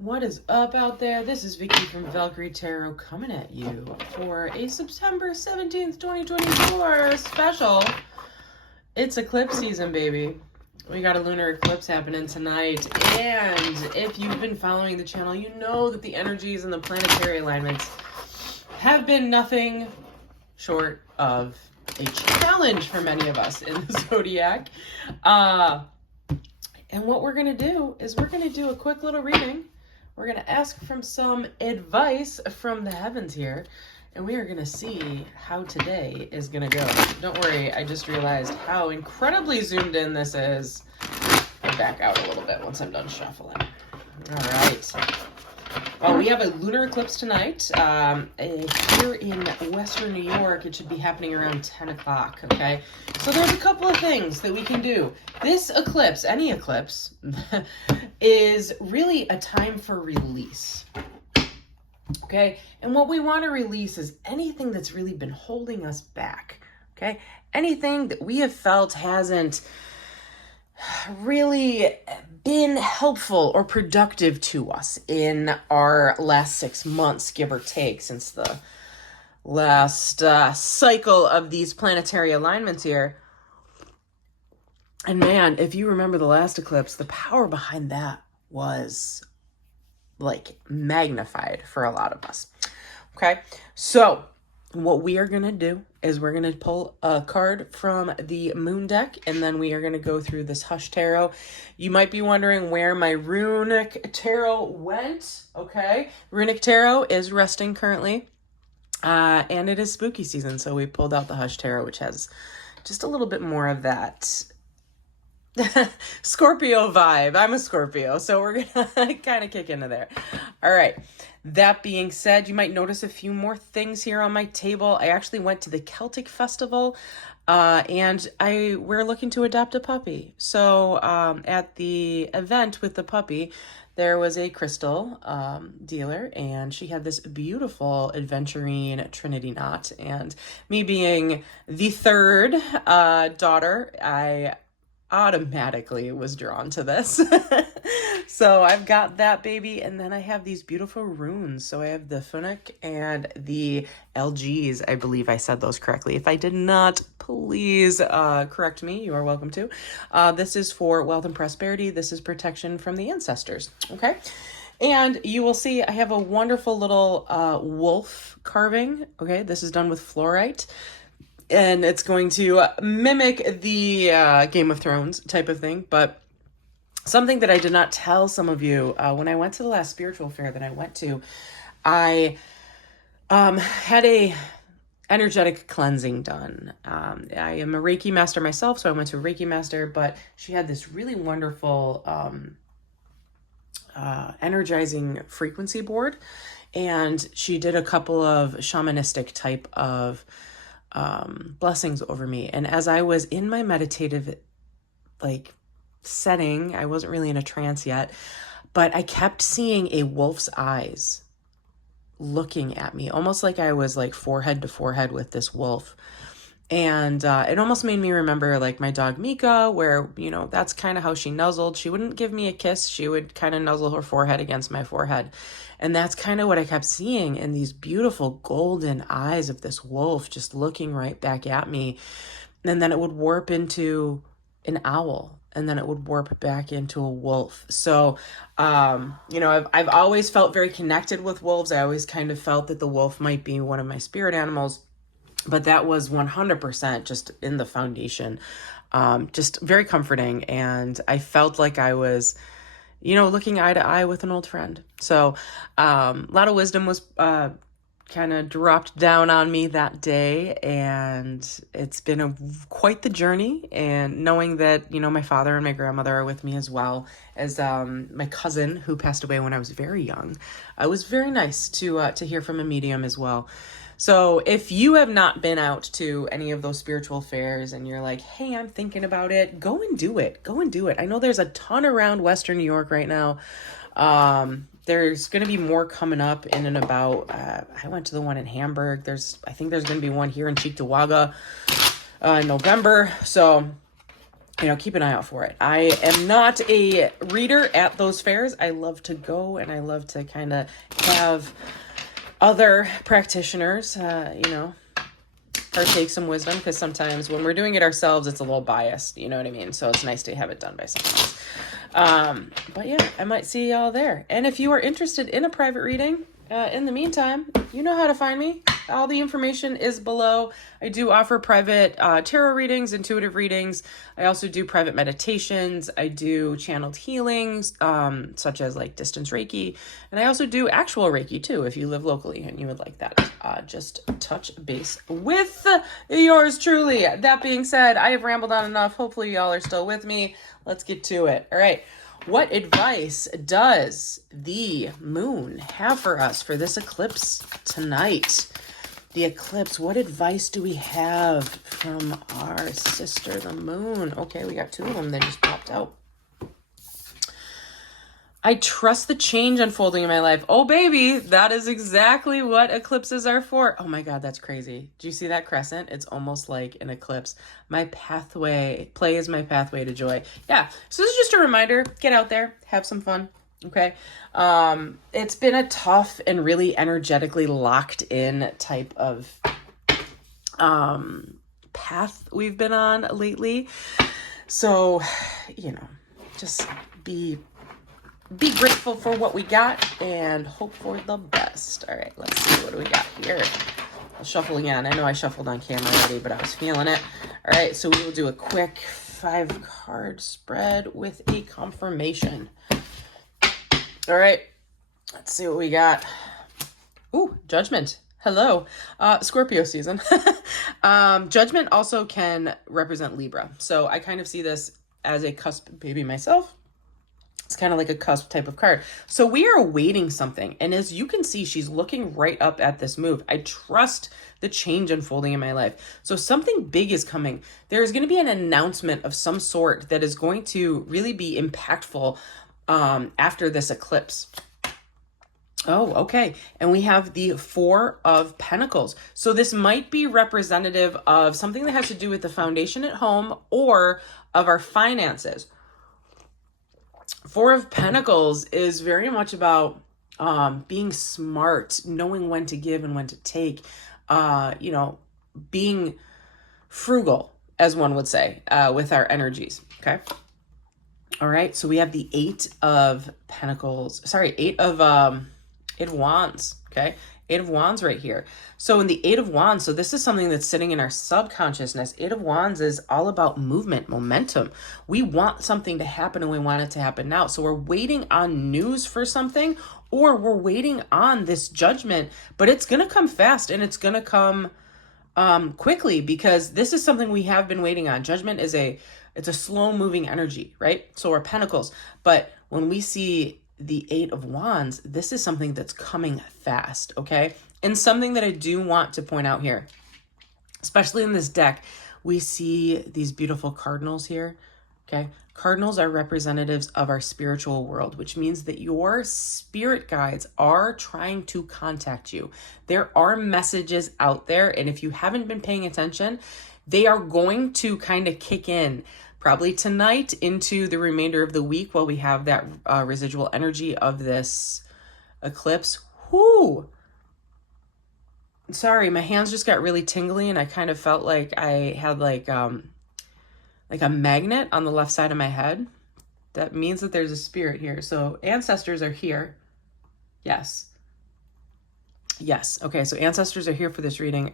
What is up out there? This is Vicky from Valkyrie Tarot coming at you for a September 17th, 2024 special. It's eclipse season, baby. We got a lunar eclipse happening tonight. And if you've been following the channel, you know that the energies and the planetary alignments have been nothing short of a challenge for many of us in the zodiac. And what we're going to do is we're going to do a quick little reading. We're going to ask from some advice from the heavens here, and we are going to see how today is going to go. Don't worry, I just realized how incredibly zoomed in this is. I'll back out a little bit once I'm done shuffling. All right. Well, we have a lunar eclipse tonight. Here in Western New York, it should be happening around 10 o'clock, okay? So there's a couple of things that we can do. This eclipse, any eclipse, is really a time for release, okay? And what we want to release is anything that's really been holding us back, okay? Anything that we have felt hasn't really been helpful or productive to us in our last 6 months, give or take, since the last cycle of these planetary alignments here. And man, if you remember the last eclipse, the power behind that was like magnified for a lot of us. Okay, so what we are going to do is we're going to pull a card from the moon deck, and then we are going to go through this Hush Tarot. You might be wondering where my Runic Tarot went, okay? Runic Tarot is resting currently, and it is spooky season, so we pulled out the Hush Tarot, which has just a little bit more of that Scorpio vibe. I'm a Scorpio, so we're gonna kind of kick into there. All right. That being said, you might notice a few more things here on my table. I actually went to the Celtic Festival, and we're looking to adopt a puppy. So at the event with the puppy, there was a crystal dealer, and she had this beautiful aventurine Trinity knot. And me being the third daughter, I automatically was drawn to this. So I've got that baby, and then I have these beautiful runes. So I have the Funuk and the LGs. I believe I said those correctly. If I did not, please correct me. You are welcome to. This is for wealth and prosperity. This is protection from the ancestors. Okay. And you will see I have a wonderful little wolf carving. Okay. This is done with fluorite. And it's going to mimic the Game of Thrones type of thing. But something that I did not tell some of you, when I went to the last spiritual fair that I went to, I had a energetic cleansing done. I am a Reiki master myself, so I went to a Reiki master, but she had this really wonderful energizing frequency board. And she did a couple of shamanistic type of blessings over me. And as I was in my meditative setting, I wasn't really in a trance yet, but I kept seeing a wolf's eyes looking at me, almost like I was like forehead to forehead with this wolf. And it almost made me remember like my dog Mika, where, you know, that's kind of how she nuzzled. She wouldn't give me a kiss. She would kind of nuzzle her forehead against my forehead. And that's kind of what I kept seeing in these beautiful golden eyes of this wolf just looking right back at me. And then it would warp into an owl, and then it would warp back into a wolf. So, you know, I've always felt very connected with wolves. I always kind of felt that the wolf might be one of my spirit animals. But that was 100% just in the foundation, just very comforting. And I felt like I was, you know, looking eye to eye with an old friend. So a lot of wisdom was kind of dropped down on me that day. And it's been quite the journey. And knowing that, you know, my father and my grandmother are with me as well as my cousin who passed away when I was very young. It was very nice to hear from a medium as well. So if you have not been out to any of those spiritual fairs and you're like, hey, I'm thinking about it, go and do it. Go and do it. I know there's a ton around Western New York right now. There's going to be more coming up in and about. I went to the one in Hamburg. I think there's going to be one here in Cheektowaga in November. So keep an eye out for it. I am not a reader at those fairs. I love to go and I love to kind of have other practitioners, partake some wisdom, because sometimes when we're doing it ourselves, it's a little biased. You know what I mean? So it's nice to have it done by someone else. But yeah, I might see y'all there. And if you are interested in a private reading, in the meantime, you know how to find me. All the information is below. I do offer private tarot readings, intuitive readings. I also do private meditations. I do channeled healings, such as like distance Reiki. And I also do actual Reiki too, if you live locally and you would like that. Just touch base with yours truly. That being said, I have rambled on enough. Hopefully y'all are still with me. Let's get to it. All right. What advice does the moon have for us for this eclipse tonight? The eclipse, what advice do we have from our sister, the moon? Okay, we got two of them that just popped out. I trust the change unfolding in my life. Oh, baby, that is exactly what eclipses are for. Oh my God, that's crazy. Do you see that crescent? It's almost like an eclipse. My pathway, play is my pathway to joy. Yeah, so this is just a reminder. Get out there, have some fun, okay? It's been a tough and really energetically locked in type of path we've been on lately. So, just be grateful for what we got and hope for the best. All right, let's see. What do we got here? I'll shuffle again. I know I shuffled on camera already, but I was feeling it. All right, so we will do a quick 5-card spread with a confirmation. All right, let's see what we got. Ooh, Judgment. Hello, Scorpio season. Judgment also can represent Libra. So I kind of see this as a cusp baby myself. It's kind of like a cusp type of card. So we are awaiting something. And as you can see, she's looking right up at this move. I trust the change unfolding in my life. So something big is coming. There's going to be an announcement of some sort that is going to really be impactful after this eclipse. Oh, okay. And we have the 4 of Pentacles. So this might be representative of something that has to do with the foundation at home or of our finances. 4 of Pentacles is very much about being smart, knowing when to give and when to take, being frugal, as one would say, with our energies. Okay. All right. So we have the 8 of Wands. Okay. 8 of Wands right here. So in the 8 of Wands, so this is something that's sitting in our subconsciousness. 8 of Wands is all about movement, momentum. We want something to happen and we want it to happen now. So we're waiting on news for something, or we're waiting on this judgment, but it's going to come fast and it's going to come quickly, because this is something we have been waiting on. Judgment is it's a slow moving energy, right? So are Pentacles. But when we see the 8 of Wands, this is something that's coming fast, okay? And something that I do want to point out here, especially in this deck, we see these beautiful cardinals here, okay? Cardinals are representatives of our spiritual world, which means that your spirit guides are trying to contact you. There are messages out there, and if you haven't been paying attention, they are going to kind of kick in probably tonight into the remainder of the week while we have that residual energy of this eclipse. Whoo! Sorry, my hands just got really tingly and I kind of felt like I had like a magnet on the left side of my head. That means that there's a spirit here. So ancestors are here. Yes. Okay, so ancestors are here for this reading.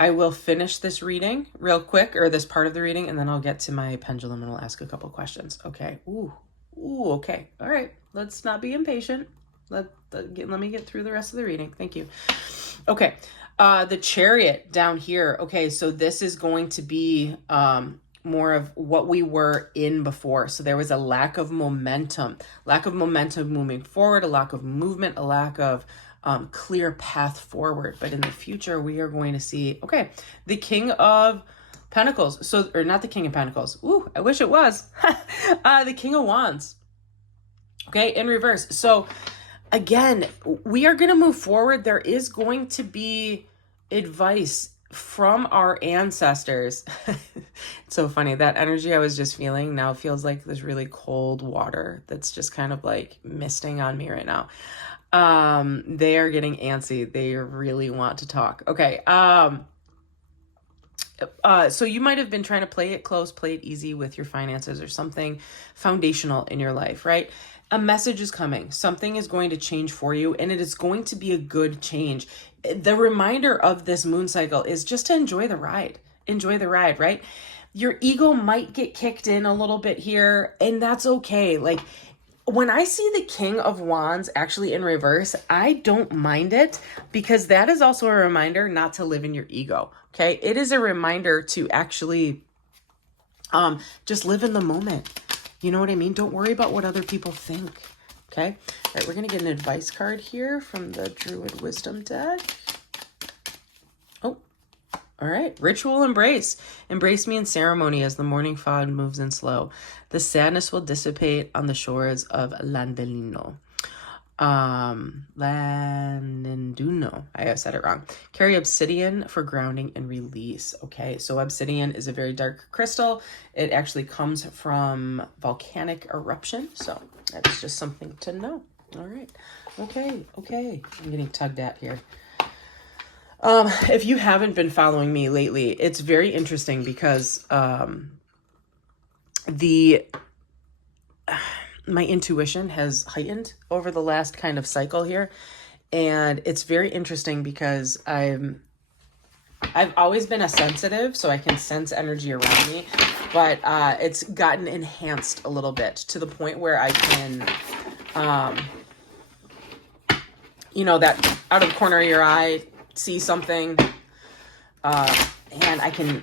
I will finish this reading real quick, or this part of the reading, and then I'll get to my pendulum and I'll ask a couple questions. Okay. Ooh, okay. All right. Let's not be impatient. Let me get through the rest of the reading. Thank you. Okay. The Chariot down here. Okay. So this is going to be more of what we were in before. So there was a lack of momentum moving forward, a lack of movement, a lack of clear path forward. But in the future, we are going to see, okay, the King of Pentacles. So, or not the King of Pentacles. Ooh, I wish it was. The King of Wands. Okay, in reverse. So again, we are going to move forward. There is going to be advice from our ancestors. It's so funny. That energy I was just feeling now feels like this really cold water that's just kind of like misting on me right now. They are getting antsy. They really want to talk. Okay. So you might have been trying to play it close, play it easy with your finances or something foundational in your life, right? A message is coming. Something is going to change for you, and it is going to be a good change. The reminder of this moon cycle is just to enjoy the ride. Enjoy the ride, right? Your ego might get kicked in a little bit here, and that's okay. Like, when I see the King of Wands actually in reverse, I don't mind it, because that is also a reminder not to live in your ego. Okay. It is a reminder to actually just live in the moment. You know what I mean? Don't worry about what other people think. Okay. All right. We're going to get an advice card here from the Druid Wisdom deck. Oh, all right. Ritual embrace. Embrace me in ceremony as the morning fog moves in slow. The sadness will dissipate on the shores of Landellino. Landinduno. I said it wrong. Carry obsidian for grounding and release. Okay, so obsidian is a very dark crystal. It actually comes from volcanic eruption. So that's just something to know. All right. Okay. I'm getting tugged at here. If you haven't been following me lately, it's very interesting because my intuition has heightened over the last kind of cycle here. And it's very interesting because I've always been a sensitive, so I can sense energy around me, but it's gotten enhanced a little bit to the point where I can, that out of the corner of your eye, see something, and I can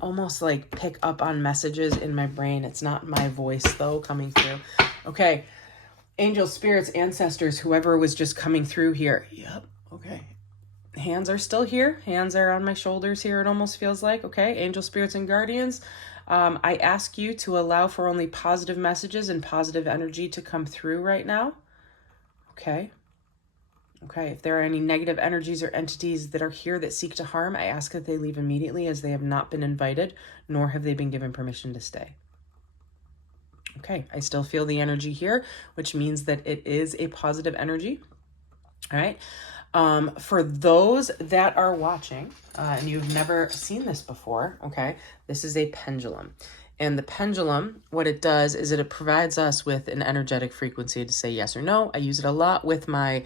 almost like pick up on messages in my brain. It's not my voice though coming through. Okay. Angels, spirits, ancestors, whoever was just coming through here. Yep. Okay. Hands are still here. Hands are on my shoulders here. It almost feels like. Okay. Angel, spirits, and guardians. I ask you to allow for only positive messages and positive energy to come through right now. Okay. Okay. If there are any negative energies or entities that are here that seek to harm, I ask that they leave immediately, as they have not been invited, nor have they been given permission to stay. Okay, I still feel the energy here, which means that it is a positive energy. All right. For those that are watching, and you've never seen this before, okay, this is a pendulum. And the pendulum, what it does is it provides us with an energetic frequency to say yes or no. I use it a lot with my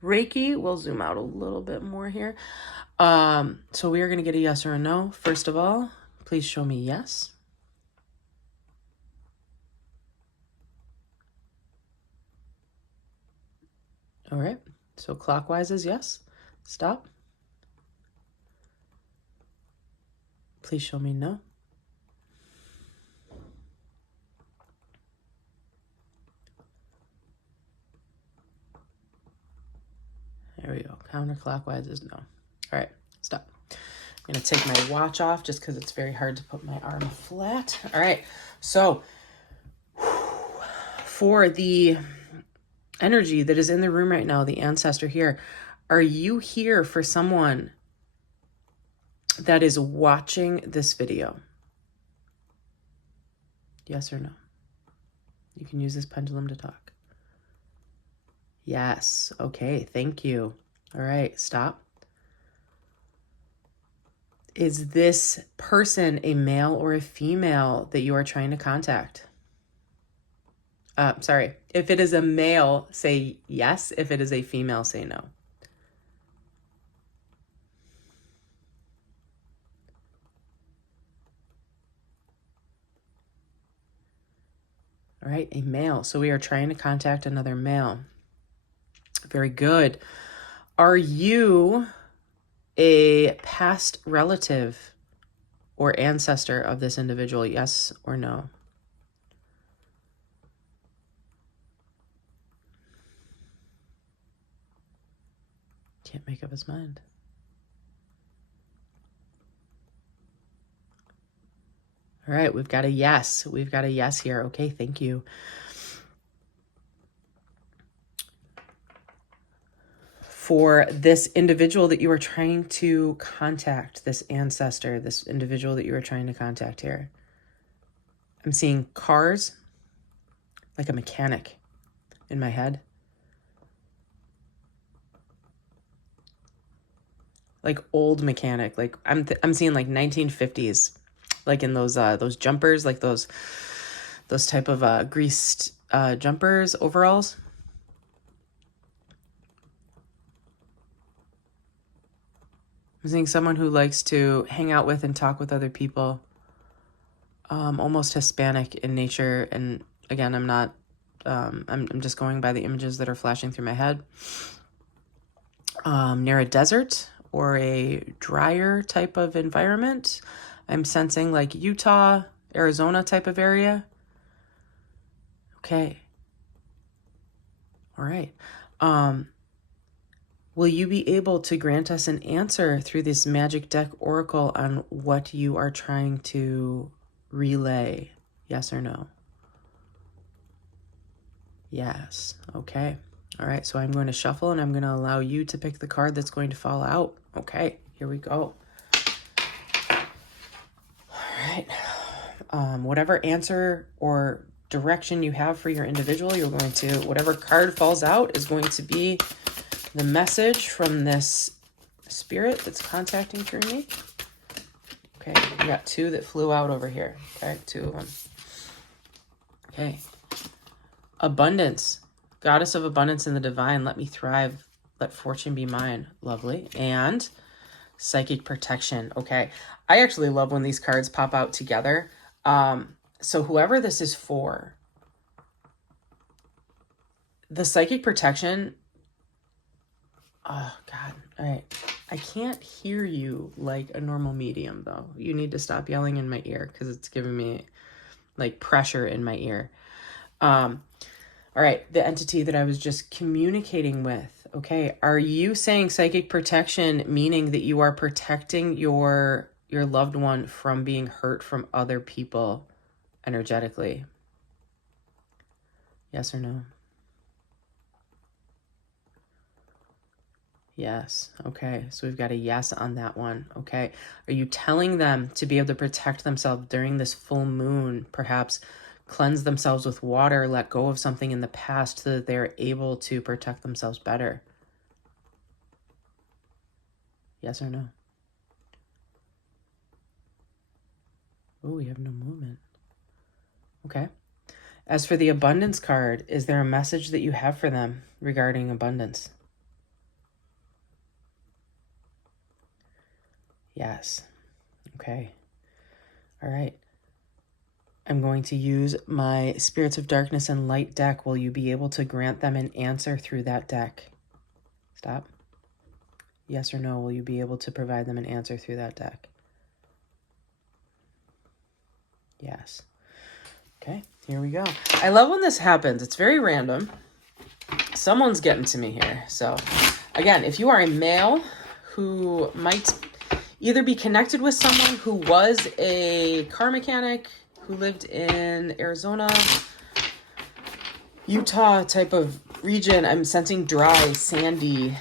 Reiki. We'll zoom out a little bit more here. So we are going to get a yes or a no. First of all, please show me yes. All right. So clockwise is yes. Stop. Please show me no. There we go. Counterclockwise is no. All right, stop. I'm going to take my watch off just because it's very hard to put my arm flat. All right, so for the energy that is in the room right now, the ancestor here, are you here for someone that is watching this video? Yes or no? You can use this pendulum to talk. Yes. Okay, thank you. All right, stop. Is this person a male or a female that you are trying to contact? Sorry. If it is a male, say yes. If it is a female, say no. All right, a male. So we are trying to contact another male. Very good. Are you a past relative or ancestor of this individual? Yes or no? Can't make up his mind. All right, we've got a yes. We've got a yes here. Okay, thank you. for this individual that you are trying to contact, this ancestor, this individual that you are trying to contact here. I'm seeing cars, like a mechanic in my head. Like old mechanic, like I'm seeing like 1950s, like in those jumpers, like those type of greased jumpers, overalls. I'm seeing someone who likes to hang out with and talk with other people. Almost Hispanic in nature, and again, I'm not. I'm just going by the images that are flashing through my head. Near a desert or a drier type of environment. I'm sensing like Utah, Arizona type of area. Okay. All right. Will you be able to grant us an answer through this magic deck oracle on what you are trying to relay? Yes or no? Yes. Okay. All right. So I'm going to shuffle and I'm going to allow you to pick the card that's going to fall out. Okay. Here we go. All right. Whatever answer or direction you have for your individual, you're going to, whatever card falls out is going to be the message from this spirit that's contacting through me. Okay, we got two that flew out over here. Okay, two of them. Okay. Abundance. Goddess of abundance in the divine. Let me thrive. Let fortune be mine. Lovely. And psychic protection. Okay. I actually love when these cards pop out together. So whoever this is for, the psychic protection. Oh, God. All right. I can't hear you like a normal medium, though. You need to stop yelling in my ear because it's giving me like pressure in my ear. All right. The entity that I was just communicating with. Okay. Are you saying psychic protection, meaning that you are protecting your loved one from being hurt from other people energetically? Yes or no? Yes. Okay. So we've got a yes on that one. Okay. Are you telling them to be able to protect themselves during this full moon, perhaps cleanse themselves with water, let go of something in the past so that they're able to protect themselves better? Yes or no? Oh, we have no movement. Okay. As for the abundance card, is there a message that you have for them regarding abundance? Yes. Okay. All right. I'm going to use my Spirits of Darkness and Light deck. Will you be able to grant them an answer through that deck? Stop. Yes or no, will you be able to provide them an answer through that deck? Yes. Okay, here we go. I love when this happens. It's very random. Someone's getting to me here. So, again, if you are a male who might either be connected with someone who was a car mechanic, who lived in Arizona, Utah type of region, I'm sensing dry, sandy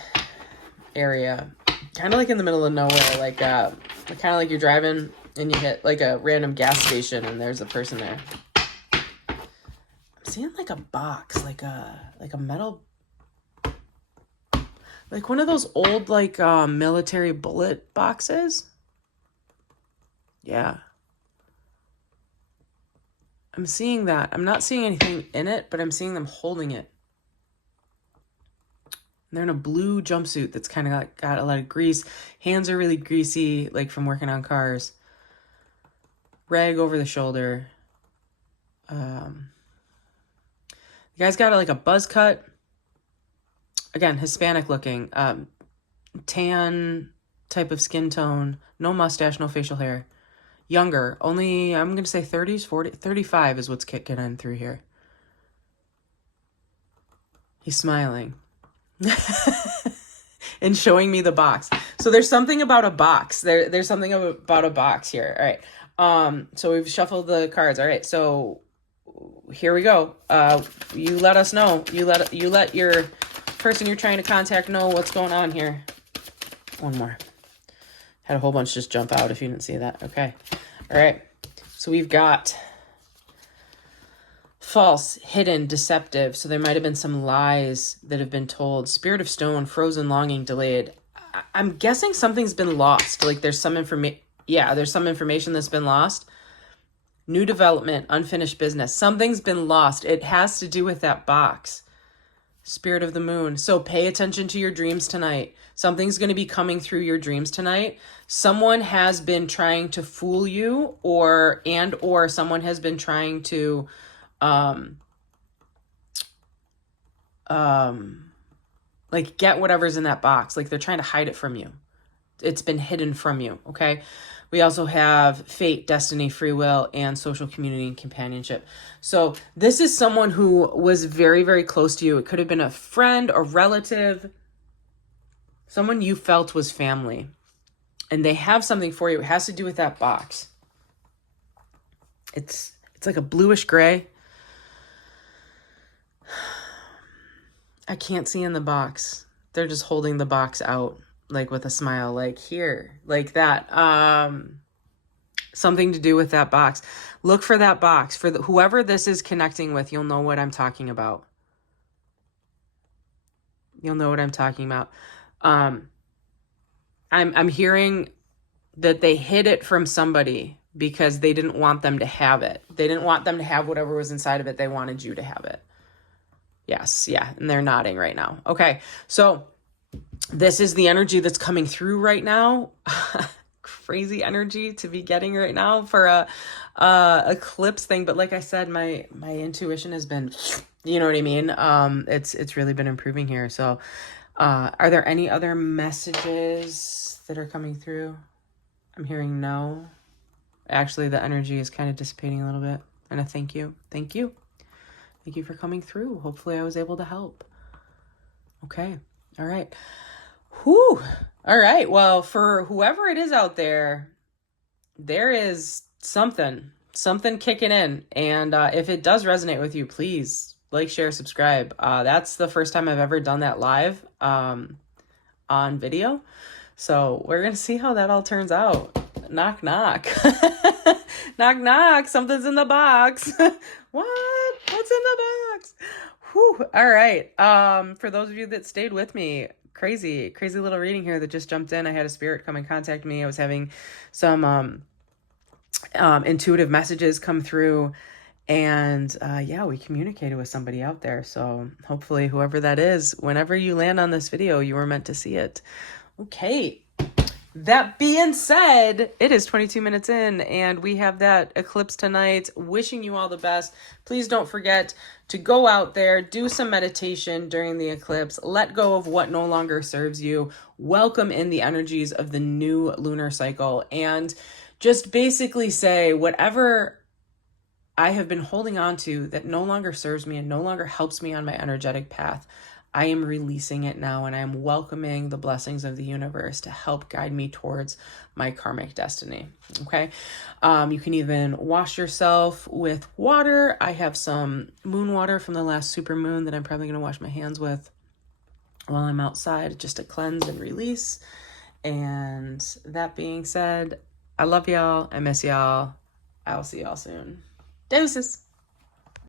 area. Kind of like in the middle of nowhere, like kind of like you're driving and you hit like a random gas station and there's a person there. I'm seeing like a box, like a metal, like one of those old like military bullet boxes. Yeah. I'm seeing that. I'm not seeing anything in it, but I'm seeing them holding it. They're in a blue jumpsuit that's kind of got a lot of grease. Hands are really greasy, like from working on cars. Rag over the shoulder. The guy's got like a buzz cut. Again, Hispanic looking. Tan type of skin tone. No mustache, no facial hair. Younger. Only, I'm going to say 30s, 40, 35 is what's kicking in through here. He's smiling. And showing me the box. So there's something about a box. There's something about a box here. All right. So we've shuffled the cards. All right. So here we go. You let us know. You let your person you're trying to contact know what's going on here? One more. Had a whole bunch just jump out if you didn't see that. Okay. All right. So we've got false, hidden, deceptive. So there might have been some lies that have been told. Spirit of stone, frozen, longing, delayed. I'm guessing something's been lost. Like there's some information. Yeah, there's some information that's been lost. New development, unfinished business. Something's been lost. It has to do with that box. Spirit of the moon. So pay attention to your dreams tonight. Something's going to be coming through your dreams tonight. Someone has been trying to fool you, or someone has been trying to like get whatever's in that box. Like they're trying to hide it from you. It's been hidden from you. Okay. We also have fate, destiny, free will, and social community and companionship. So this is someone who was very, very close to you. It could have been a friend, a relative, someone you felt was family. And they have something for you. It has to do with that box. It's like a bluish gray. I can't see in the box. They're just holding the box out. Like with a smile, like here, like that. Something to do with that box. Look for that box. For whoever this is connecting with, you'll know what I'm talking about. You'll know what I'm talking about. I'm hearing that they hid it from somebody because they didn't want them to have it. They didn't want them to have whatever was inside of it. They wanted you to have it. Yes, yeah, and they're nodding right now. Okay, so this is the energy that's coming through right now. Crazy energy to be getting right now for a eclipse thing. But like I said, my intuition has been, you know what I mean? It's really been improving here. So are there any other messages that are coming through? I'm hearing no. Actually, the energy is kind of dissipating a little bit. And a thank you. Thank you. Thank you for coming through. Hopefully I was able to help. Okay. All right. Whew. All right. Well, for whoever it is out there, there is something kicking in. And if it does resonate with you, please like, share, subscribe. That's the first time I've ever done that live on video. So we're going to see how that all turns out. Knock, knock. Knock, knock. Something's in the box. What? What's in the box? Whew. All right. For those of you that stayed with me, crazy little reading here that just jumped in. I had a spirit come and contact me. I was having some intuitive messages come through, and yeah, we communicated with somebody out there. So hopefully whoever that is, whenever you land on this video, you were meant to see it. Okay. That being said, it is 22 minutes in and we have that eclipse tonight. Wishing you all the best. Please don't forget to go out there, do some meditation during the eclipse, let go of what no longer serves you, welcome in the energies of the new lunar cycle, and just basically say whatever I have been holding on to that no longer serves me and no longer helps me on my energetic path, I am releasing it now, and I am welcoming the blessings of the universe to help guide me towards my karmic destiny. Okay. You can even wash yourself with water. I have some moon water from the last super moon that I'm probably going to wash my hands with while I'm outside, just to cleanse and release. And that being said, I love y'all. I miss y'all. I'll see y'all soon. Deuces.